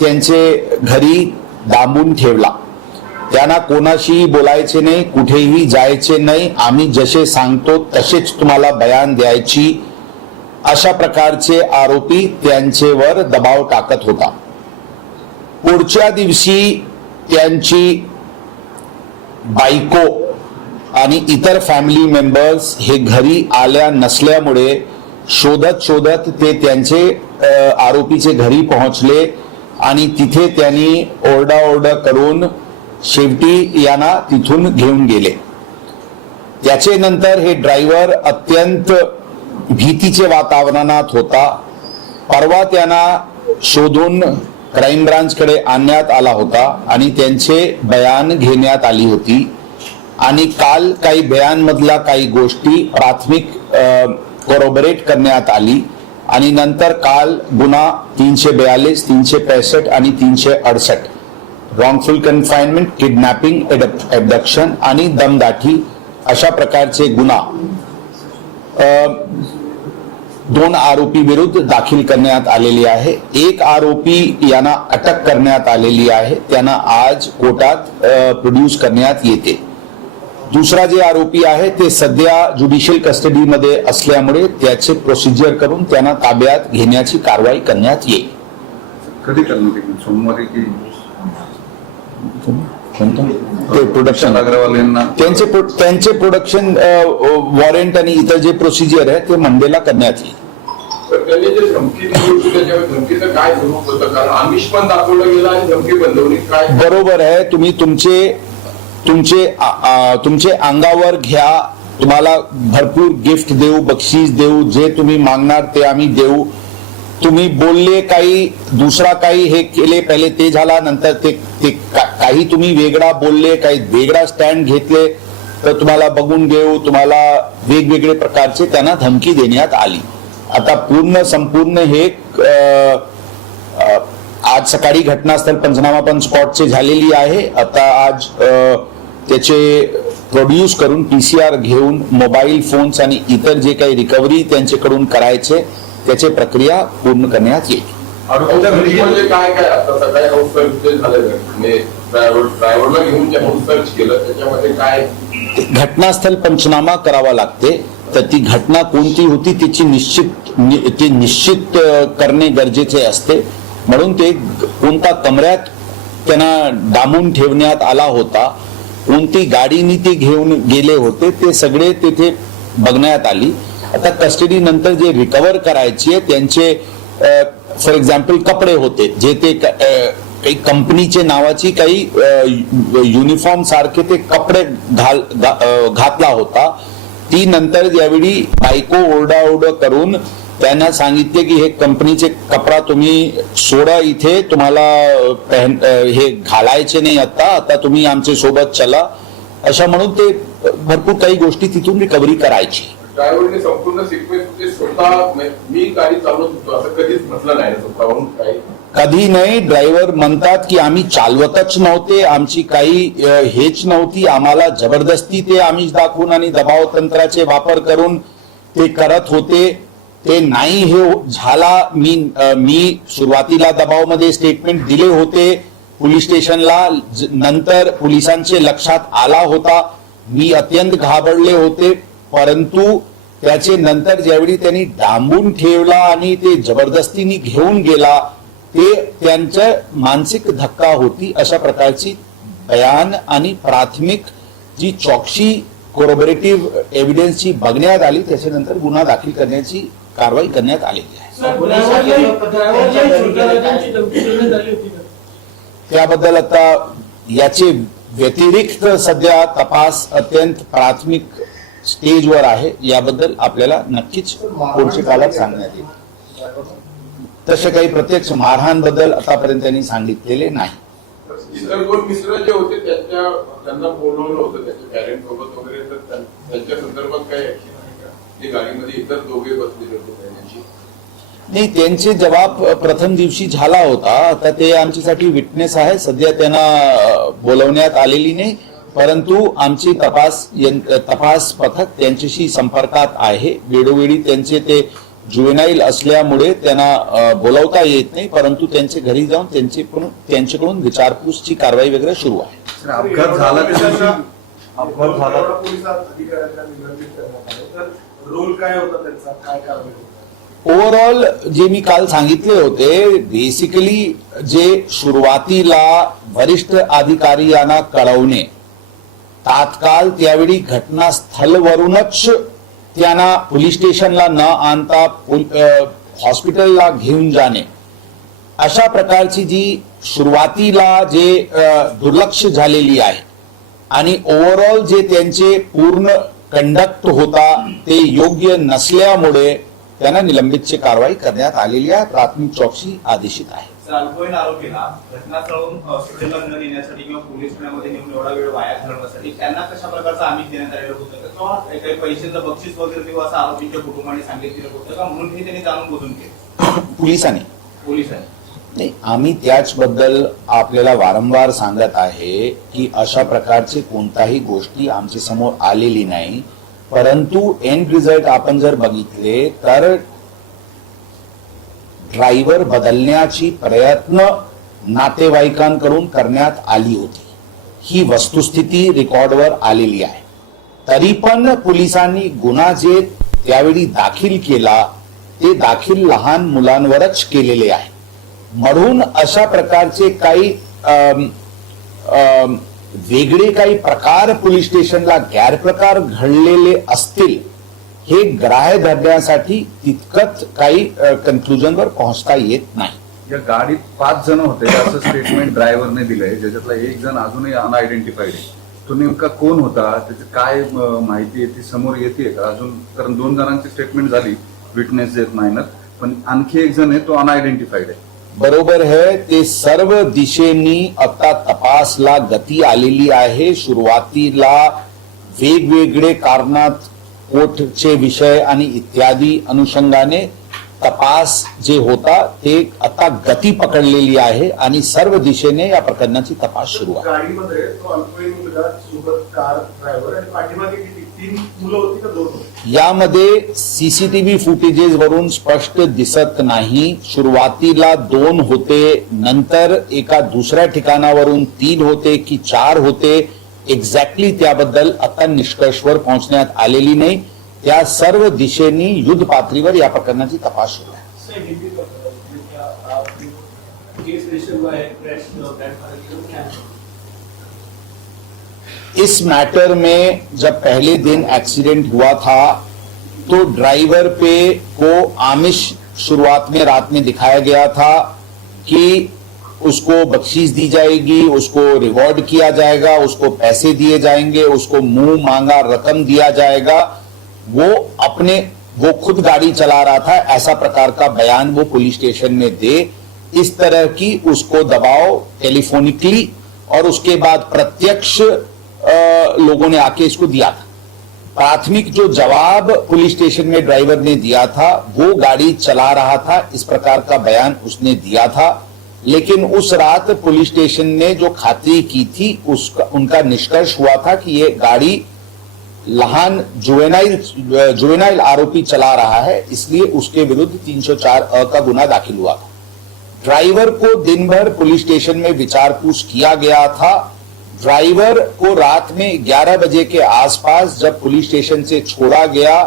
त्यांचे घरी डांबून ठेवला. त्यांना कोणाशीही बोलायचे नाही, कुठेही जायचे नाही, आम्ही जसे सांगतो तसेच तुम्हाला बयान द्यायची, अशा प्रकारचे आरोपी त्यांच्यावर दबाव टाकत होता. पुढच्या दिवशी त्यांची बायको आणि इतर फॅमिली मेंबर्स हे घरी आल्या नसल्यामुळे शोधत शोधत ते त्यांचे आरोपीचे घरी पोहोचले आणि तिथे त्यांनी ओरडाओरडा करून शेवटी यांना तिथून घेऊन गेले. त्याचे नंतर हे ड्रायव्हर अत्यंत भीतीचे वातावरणात होता. परवा त्यांना शोधून क्राईम ब्रांचकडे आणण्यात आला होता आणि त्यांचे बयान घेण्यात आली होती आणि काल काही बयानमधला काही गोष्टी प्राथमिक कोरोबरेट करण्यात आली आणि नंतर काल गुन्हा 342, 365 आणि 368 रॉंगफुल कन्फाइनमेंट, किडनॅपिंग, ॲबडक्शन आणि दमदाटी अशा प्रकारचे गुन्हा 2 आरोपी विरुद्ध दाखल करण्यात आलेली आहे. एक आरोपी यांना अटक करण्यात आलेली आहे, त्यांना आज कोर्टात प्रोड्यूस करण्यात येते. दुसरा जे आरोपी आहे ते सध्या ज्युडिशियल कस्टडीमध्ये असल्यामुळे त्याचे प्रोसिजर करून त्यांना ताब्यात घेण्याची कारवाई करण्यात येईल. कधी करण्यात येईल? सोमवारी की ते प्रोडक्शन अग्रवाल यांना त्यांचे प्रोडक्शन वॉरंट आणि इतर जे प्रोसिजर आहे ते मंडेला करण्यात येईल. त्यांनी जे धमकी दिली होती त्याच्यावर धमकीचं काय स्वरूप होतं? कारण आमिष पण दाखवलं गेलं आणि धमकी बंदवली काय? बरोबर आहे. तुम्ही तुमचे अंगावर घ्या, तुम्हाला भरपूर गिफ्ट देऊ, बक्षीस देऊ, जे तुम्ही मागणार ते आम्ही देऊ. तुम्ही बोलले काही, दुसरा काही हे केले, पहिले ते झाला, नंतर ते काही तुम्ही वेगळा बोलले, काही वेगळा स्टँड घेतले तर तुम्हाला बघून घेऊ, तुम्हाला वेगवेगळे प्रकारचे त्यांना धमकी देण्यात आली. आता संपूर्ण हे आज सकाळी घटनास्थळ पंचनामा पण स्पॉटचे झालेली आहे. आता आज त्याचे प्रोड्यूस करून PCR घेऊन मोबाईल फोन्स आणि इतर जे काही रिकव्हरी त्यांच्याकडून करायचे त्याची प्रक्रिया पूर्ण करण्यात येईल. म्हणजे काय काय आता सकाळी हाऊस सर्च झालं, ड्रायव्हरला घेऊन जे हाऊस सर्च केलं त्याच्यामध्ये काय घटनास्थळ पंचनामा करावा लागते. तर ती घटना कोणती होती त्याची निश्चित करणे गरजेचे असते. म्हणून ते कोणत्या कमऱ्यात त्यांना डांबून ठेवण्यात आला होता, कोणती गाडीने ते घेऊन गेले होते, ते सगळे तिथे बघण्यात आली. आता कस्टडी नंतर जे रिकव्हर करायचे त्यांचे फॉर एक्झाम्पल कपडे होते, जे ते काही कंपनीचे नावाची काही युनिफॉर्म सारखे ते कपडे घातला होता. ती नंतर ज्यावेळी बायको ओरडाओरड करून त्यांना सांगितले की हे कंपनीचे कपडा तुम्ही सोडा, इथे तुम्हाला हे घालायचे नाही, आता तुम्ही आमच्या सोबत चला, अशा म्हणून ते भरपूर काही गोष्टी तिथून रिकव्हरी करायची. ड्रायव्हरने संपूर्ण सिक्वेन्स स्वतः मी गाडी चालवत होतो असं कधीच म्हटलं नाही स्वतःहून काही? कधी नाही. ड्रायव्हर म्हणतात की आम्ही चालवतच नव्हते, आमची काही हेच नव्हती, आम्हाला जबरदस्ती ते आमिष दाखवून आणि दबाव तंत्राचे वापर करून ते करत होते. ते नाही हे झाला. मी सुरुवातीला दबावमध्ये स्टेटमेंट दिले होते पोलीस स्टेशनला, नंतर पोलिसांचे लक्षात आला होता, मी अत्यंत घाबरले होते. परंतु त्याचे नंतर ज्यावेळी त्यांनी डांबून ठेवला आणि ते जबरदस्तीने घेऊन गेला, ते त्यांच्या मानसिक धक्का होती. अशा प्रकारची बयान आणि प्राथमिक जी चौकशी कोरोबरेटिव्ह एव्हिडन्सची बघण्यात आली, त्याच्यानंतर गुन्हा दाखल करण्याची कारवाई करण्यात आलेली आहे. त्याबद्दल आता याचे व्यतिरिक्त सध्या तपास अत्यंत प्राथमिक स्टेजवर आहे. याबद्दल आपल्याला नक्कीच पुढच्या काळात सांगण्यात येईल. तसे काही प्रत्यक्ष मारहाण बद्दल आतापर्यंत त्यांनी सांगितलेले नाही. इतर 2 मित्र जे होते त्यांना बोलवलं होतं त्याच्या पॅरेंट सोबत वगैरे, तर त्यांच्या संदर्भात काय ऍक्शन आहे का? ते गाडीमध्ये इतर दोघे बसलेले होते त्यांची नाही, त्यांचे जबाब प्रथम दिवशी झाला होता. आता ते आमच्यासाठी विटनेस आहे. सध्या त्यांना बोलवण्यात आलेली नाही, परंतु आमची तपास पथक त्यांच्याशी संपर्कात आहे. वेळोवेळी त्यांचे ते जुवेनाईल असल्यामुळे त्यांना बोलावता येत नाही, परंतु त्यांच्या घरी जाऊन त्यांच्याकडून विचारपूसची कारवाई वगैरे सुरू आहे. सर, अपघात झाला त्या दिवशी अपघात झाला पोलीस अधिकाऱ्यांना निलंबित करण्यात आले, तर रोल काय होता त्यांचा, काय कारवाई होती? ओव्हरऑल जे मी काल सांगितले होते, बेसिकली जे सुरुवातीला वरिष्ठ अधिकारी यांना कळवणे, तात्काळ त्यावेळी घटनास्थळवरूनच त्यांना पोलीस स्टेशनला न आणता हॉस्पिटलला घेऊन जाणे, अशा प्रकारची जी सुरुवातीला जे दुर्लक्ष झालेली आहे आणि ओव्हरऑल जे त्यांचे पूर्ण कंडक्ट होता ते योग्य नसल्यामुळे त्यांना निलंबितची कारवाई करण्यात आलेली आहे. प्राथमिक चौकशी आदेशित आहे. सर, अल्पवयीन आरोपीला घटनास्थळावरून हॉस्पिटलला न नेण्यासाठी किंवा पोलीस ठाण्यामध्ये नेऊन एवढा वेळ वाया घालवण्यासाठी त्यांना कशा प्रकारचं आमिष देण्यात आलेलं होतं किंवा काही पैशांचं बक्षीस वगैरे देऊ असं आरोपींच्या कुटुंबाने सांगितलेलं होतं का, म्हणून हे त्यांनी जाणून बुजून केलं पोलिसांनी पोलिसांनी? नाही, आम्ही त्याचबद्दल आपल्याला वारंवार सांगत आहे की अशा प्रकारची कोणताही गोष्टी आमच्या समोर आलेली नाही, परंतु एंड रिझल्ट आपण जर बघितले तर ड्रायव्हर बदलण्याची प्रयत्न नातेवाईकांकडून करण्यात आली होती. ही वस्तुस्थिती रेकॉर्डवर आलेली आहे. तरी पण पोलिसांनी गुन्हा जे त्यावेळी दाखल केला ते दाखल लहान मुलांवरच केलेले आहे. म्हणून अशा प्रकारचे काही वेगळे काही प्रकार पोलीस स्टेशनला गैरप्रकार घडलेले असतील हे ग्राह्य धरण्यासाठी तितकंच काही कन्क्लुजनवर पोहोचता येत नाही. या गाडीत 5 जण होते असं स्टेटमेंट ड्रायव्हरने दिलंय, ज्याच्यातला एक जण अजूनही अनआयडेंटिफाईड आहे. तो नेमका कोण होता, त्याची काय माहिती आहे ती समोर येते का अजून? कारण 2 जणांची स्टेटमेंट झाली, विटनेस आहेत मायनर, पण आणखी एक जण आहे तो अनआयडेंटिफाईड आहे. बरोबर है, ते सर्व दिशेनी आता तपासला गती आलेली आहे. सुरुवातीला वेगवेगळे कारणात कोर्टचे विषय आणि इत्यादी अनुषंगाने तपास जे होता ते आता गती पकडलेली आहे आणि सर्व दिशेने या प्रकरणाची तपास सुरू आहे. गाडीमध्ये तो अल्पवयीन मुलगा सोबत कार ड्रायव्हर आणि पाठीमागे किती 3 मुलं होती का 2 होती? यामध्ये सीसीटीव्ही फुटेजेस वरून स्पष्ट दिसत नाही. सुरुवातीला 2 होते, नंतर एका दुसऱ्या ठिकाणावरून 3 होते की 4 होते, एक्झॅक्टली त्याबद्दल आता निष्कर्षवर पोहोचण्यात आलेली नाही. त्या सर्व दिशेनी युद्ध पातळीवर या प्रकरणाची तपास सुरू आहे. इस मैटर में जब पहले दिन एक्सीडेंट हुआ था तो ड्राइवर पे को आमिष शुरुआत में रात में दिखाया गया था कि उसको बख्शीश दी जाएगी, उसको रिवॉर्ड किया जाएगा, उसको पैसे दिए जाएंगे, उसको मुंह मांगा रकम दिया जाएगा. वो खुद गाड़ी चला रहा था, ऐसा प्रकार का बयान वो पुलिस स्टेशन में दे. इस तरह की उसको दबाव टेलीफोनिकली और उसके बाद प्रत्यक्ष लोगों ने आके इसको दिया था. प्राथमिक जो जवाब पुलिस स्टेशन में ड्राइवर ने दिया था वो गाड़ी चला रहा था, इस प्रकार का बयान उसने दिया था. लेकिन उस रात पुलिस स्टेशन ने जो खातरी की थी उनका निष्कर्ष हुआ था कि ये गाड़ी लहान जुवेनाइल आरोपी चला रहा है, इसलिए उसके विरुद्ध 304 का गुना दाखिल हुआ था. ड्राइवर को दिन भर पुलिस स्टेशन में विचारपूछ किया गया था. ड्राइवर को रात में 11 बजे के आसपास जब पुलिस स्टेशन से छोड़ा गया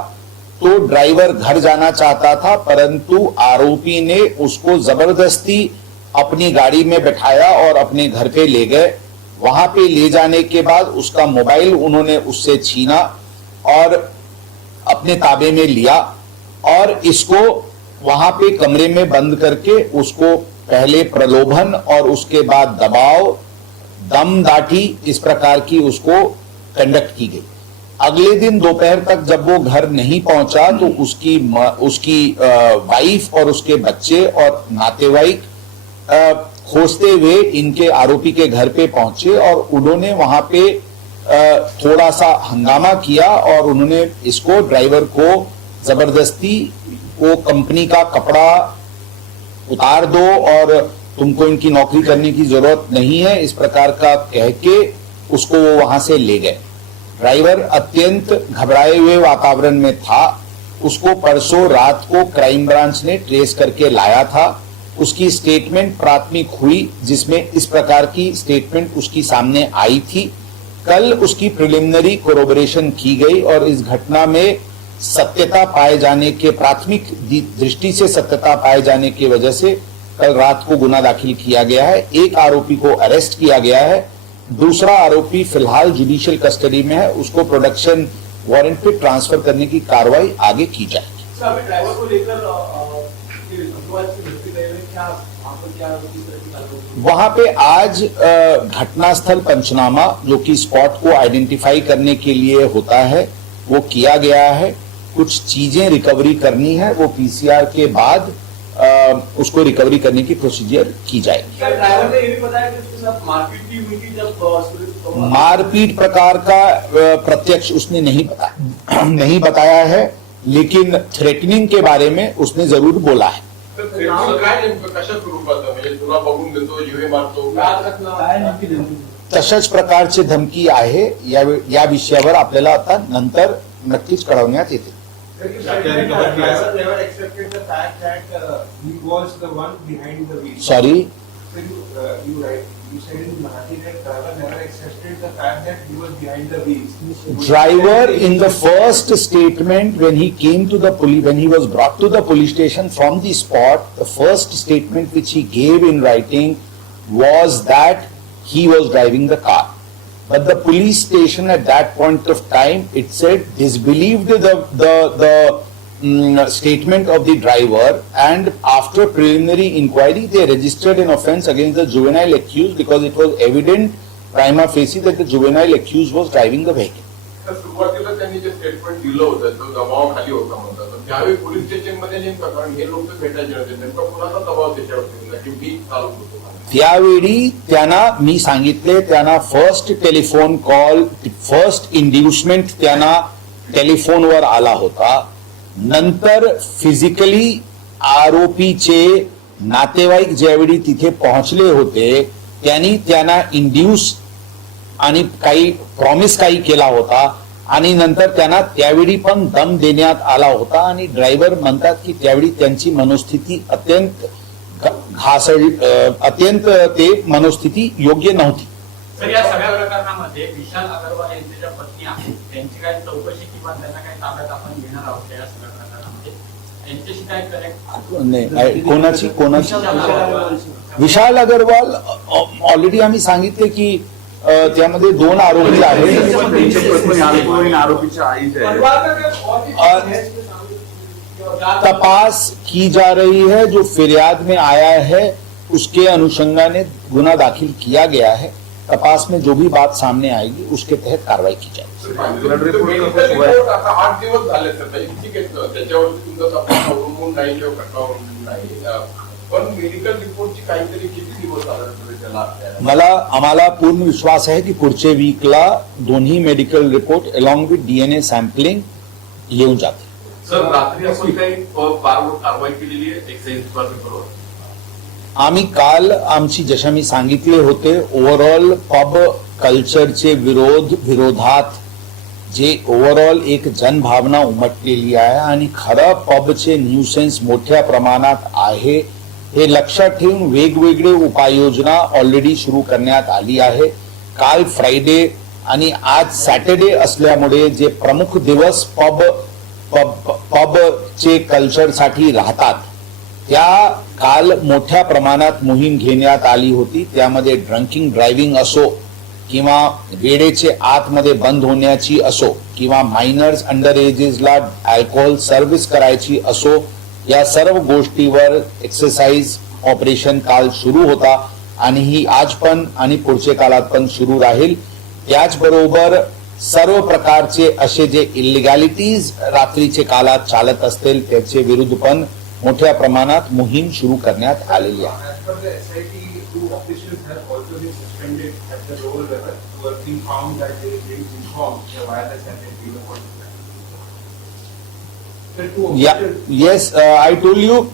तो ड्राइवर घर जाना चाहता था, परंतु आरोपी ने उसको जबरदस्ती अपनी गाड़ी में बैठाया और अपने घर पे ले गए. वहां पे ले जाने के बाद उसका मोबाइल उन्होंने उससे छीना और अपने ताबे में लिया और इसको वहां पे कमरे में बंद करके उसको पहले प्रलोभन और उसके बाद दबाव, दमदाटी, इस प्रकार की उसको कंडक्ट की गई. अगले दिन दोपहर तक जब वो घर नहीं पहुंचा तो उसकी वाइफ और उसके बच्चे और नातेवाईक खोजते हुए इनके आरोपी के घर पे पहुंचे और उन्होंने वहां पे थोड़ा सा हंगामा किया और उन्होंने इसको ड्राइवर को जबरदस्ती को कंपनी का कपड़ा उतार दो और तुमको इनकी नौकरी करने की जरूरत नहीं है, इस प्रकार का कह के उसको वो वहां से ले गए. ड्राइवर अत्यंत घबराए हुए वातावरण में था. उसको परसों रात को क्राइम ब्रांच ने ट्रेस करके लाया था। उसकी स्टेटमेंट प्राथमिक हुई, जिसमें इस प्रकार की स्टेटमेंट उसकी सामने आई थी। कल उसकी प्रिलिमिनरी कोरोबोरेशन की गई और इस घटना में सत्यता पाए जाने के, प्राथमिक दृष्टि से सत्यता पाए जाने की वजह से कल रात को गुना दाखिल किया गया है। एक आरोपी को अरेस्ट किया गया है, दूसरा आरोपी फिलहाल जुडिशियल कस्टडी में है, उसको प्रोडक्शन वारंट पे ट्रांसफर करने की कार्रवाई आगे की जाएगी। सर, अभी ड्राइवर को लेकर अग्रवाल की मृत्यु गए हैं, क्या वहाँ पर क्या किस तरह की कार्रवाई? वहां पे आज घटनास्थल पंचनामा, जो कि स्पॉट को आइडेंटिफाई करने के लिए होता है, वो किया गया है। कुछ चीजें रिकवरी करनी है, वो पीसीआर के बाद उसको रिकवरी करने की प्रोसीजर की जाएगी। क्या ड्राइवर ने ये भी बताया कि उसके साथ मारपीट भी हुई थी जब मारपीट प्रकार का प्रत्यक्ष उसने नहीं बताया है, लेकिन थ्रेटनिंग के बारे में उसने जरूर बोला है। तर थ्रेटनिंग काय नेमकं कशा स्वरूपाचं, म्हणजे तुला बघून देतो, जीवे मारतो, याद रखना तशाच प्रकारची धमकी आहे। या विषयावर आपल्याला आता नंतर नक्कीच कळवण्यात येते। driver never accepted the fact that he was the one behind the wheel. Sorry, You said in Marathi that driver never accepted the fact that he was behind the wheel. driver in the first statement when he came to the police, when he was brought to the police station from the spot, the first statement which he gave in writing was that he was driving the car. But the police station at that point of time, it said, disbelieved the statement of the driver, and after preliminary inquiry they registered an offence against the juvenile accused because it was evident prima facie that the juvenile accused was driving the vehicle. तर सुरुवातीला त्यांनी जे statement दिलं होतं तो दबावाखाली होता म्हणतात, तर त्यावेळी पोलीस स्टेशन मध्ये नेमकं, कारण हे लोक भेटायचे नव्हते, नेमका कुणाचा दबाव त्याच्यावरती होता, ड्युटी चालू होतो? त्यावेळी त्यांना मी सांगितले, त्यांना फर्स्ट टेलिफोन कॉल, फर्स्ट इंड्युसमेंट त्यांना टेलिफोनवर आला होता। नंतर फिजिकली आरोपीचे नातेवाईक ज्यावेळी तिथे पोहोचले होते, त्यांनी त्यांना इंड्यूस आणि काही प्रॉमिस काही केला होता, आणि नंतर त्यांना त्यावेळी पण दम देण्यात आला होता। आणि ड्रायव्हर म्हणतात की त्यावेळी त्यांची मनोस्थिती अत्यंत ते मनोस्थिती योग्य नव्हती। तर या सगळ्या प्रकरणामध्ये विशाल अग्रवाल यांच्या ज्या पत्नी आहेत त्यांची काय चौकशी किंवा त्यांना काय ताब्यात आपण घेणार आहोत या सगळ्या प्रकरणामध्ये, त्यांच्याशी काय कनेक्ट? कोणाची? विशाल अग्रवाल ऑलरेडी आम्ही सांगितले की त्यामध्ये 2 आरोपी आहेत। आरोपीच्या आई जे आहे तपास की जा रही है, जो फिरियाद में आया है उसके अनुसंधान गुना दाखिल किया गया है। तपास में जो भी बात सामने आएगी उसके तहत कार्रवाई की जाएगी। रिपोर्ट आता 8 दिवस झाले तर ठीक आहे, त्याच्यावरती तुमचा तपास अवलंबून नाही किंवा खटला अवलंबून नाही, पण मेडिकल रिपोर्टची काहीतरी किती दिवस साधारणपणे त्याला? आम्हाला पूर्ण विश्वास आहे की पुढच्या वीकला दोन्ही medical report along with DNA sampling येऊन जाते। सर, रात्री आपण काही कारवाई केलेली आहे एक्साइज डिपार्टमेंटवर? आम्ही काल आमची, जशा मी सांगितले होते, ओव्हरऑल पब कल्चरचे विरोधात जे ओव्हरऑल एक जनभावना उमटलेली आहे आणि खरं पबचे न्यूसेन्स मोठ्या प्रमाणात आहे, हे लक्षात ठेवून वेगवेगळे उपाययोजना ऑलरेडी सुरू करण्यात आली आहे। काल फ्रायडे आणि आज सॅटर्डे असल्यामुळे जे प्रमुख दिवस पबचे कल्चरसाठी राहतात, त्या काल मोठ्या प्रमाणात मोहीम घेण्यात आली होती। त्यामध्ये ड्रंकिंग ड्रायव्हिंग असो किंवा वेळेचे आतमध्ये बंद होण्याची असो किंवा मायनर्स अंडर एजेसला अल्कोहोल सर्व्हिस करायची असो, या सर्व गोष्टीवर एक्सरसाइज ऑपरेशन काल सुरू होता आणि ही आज पण आणि पुढच्या काळात पण सुरू राहील। त्याचबरोबर सर्व प्रकारचे असे जे इलिगॅलिटीज रात्रीचे काळात चालत असतील त्याचे विरुद्ध पण मोठ्या प्रमाणात मोहीम सुरू करण्यात आलेली आहे। Yes, I told you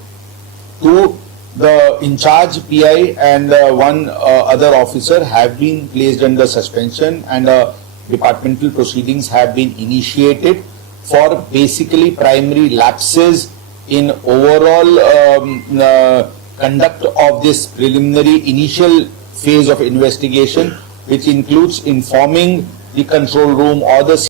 the in charge PI and one other officer have been placed under suspension and departmental proceedings have been initiated. for basically primary lapses in overall conduct of this preliminary initial phase of investigation, which includes informing the control room or the